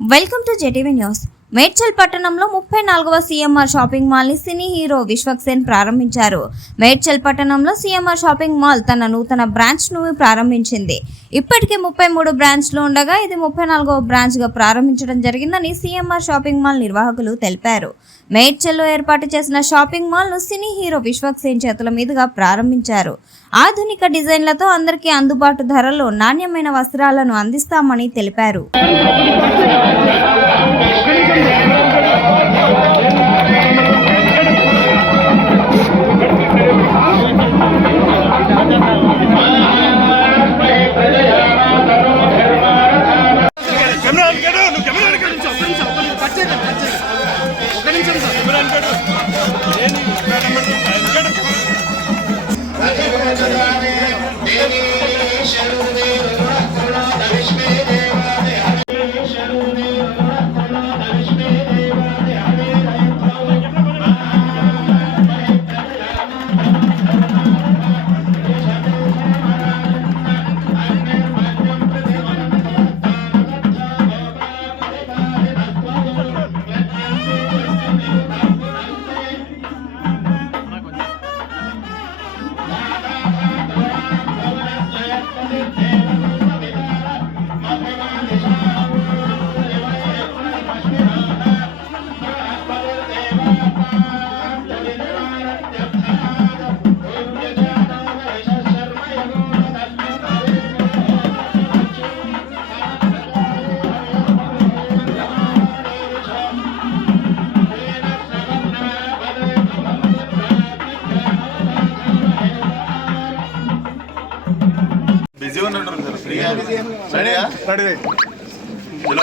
Welcome to JTV news. Medchal పట్టణంలో 34వ CMR shopping mall ని సినీ హీరో విశ్వక్సేన్ ప్రారంభించారు. మేడ్చల్ పట్టణంలో సీఎంఆర్ షాపింగ్ మాల్ తన నూతన బ్రాంచ్ ను ప్రారంభించింది. ఇప్పటికే 33 బ్రాంచ్లు ఉండగా ఇది 34వ బ్రాంచ్ గా ప్రారంభించడం జరిగిందని సీఎంఆర్ షాపింగ్ మాల్ నిర్వాహకులు తెలిపారు. మేడ్చల్లో ఏర్పాటు చేసిన షాపింగ్ మాల్ ను సినీ హీరో విశ్వక్సేన్ చేతుల మీదుగా ప్రారంభించారు. ఆధునిక డిజైన్లతో అందరికీ అందుబాటు ధరల్లో నాణ్యమైన వస్త్రాలను అందిస్తామని తెలిపారు.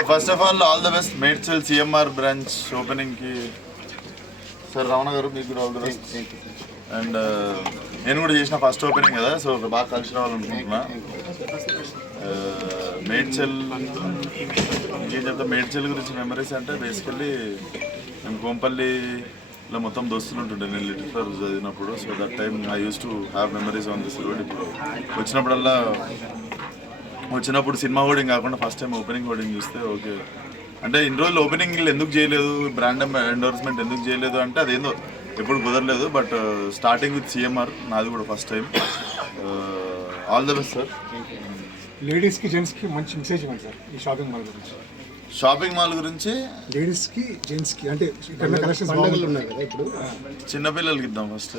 First of all the best Medchal CMR branch opening కి సార్ రమణ గారు, మీకు కూడా ఆల్ ద బెస్ట్. అండ్ నేను కూడా చేసిన ఫస్ట్ ఓపెనింగ్ కదా, సో బాగా కలిసి రావాలనుకుంటున్నా. మేడ్చల్ ఇంకేం చెప్తా, మేడ్చల్ గురించి మెమరీస్ అంటే బేసికల్లీ మేము కోంపల్లిలో మొత్తం దోస్తులు ఉంటుండే నేను లిటిల్ ఫ్లవర్ చదివినప్పుడు. So that time I use to have memories on this road. ఇప్పుడు వచ్చినప్పుడు సినిమా హోర్డింగ్ కాకుండా ఫస్ట్ టైం ఓపెనింగ్ హోర్డింగ్ చూస్తే ఓకే అంటే ఇన్ని రోజులు ఓపెనింగ్లు ఎందుకు చేయలేదు, బ్రాండ్ ఎండోర్స్మెంట్ ఎందుకు చేయలేదు అంటే అదేందో ఎప్పుడు కుదరలేదు. బట్ స్టార్టింగ్ విత్ సిఎంఆర్ నాది కూడా first time. All the best sir. లేడీస్కి జెంట్స్కి మంచి మెసేజ్ ఇవ్వండి సార్ ఈ షాపింగ్ మాల్ గురించి. షాపింగ్ మాల్ గురించి లేడీస్కి జెంట్స్కి అంటే ఇక్కడ కలెక్షన్స్ బాగున్నాయి కదా ఇప్పుడు, చిన్నపిల్లలకి ఇద్దాం ఫస్ట్.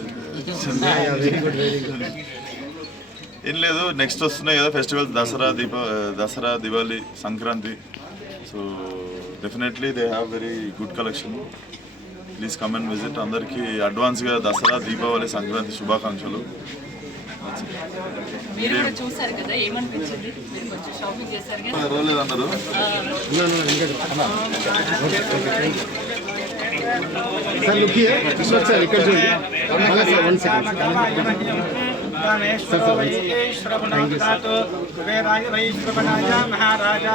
ఏం లేదు, నెక్స్ట్ వస్తున్నాయి కదా festivals, Dasara Diwali, Sankranti. So definitely they have very good collection. Please come and visit. అందరికీ అడ్వాన్స్గా దసరా, దీపావళి, సంక్రాంతి శుభాకాంక్షలు. అన్నారు महाराजा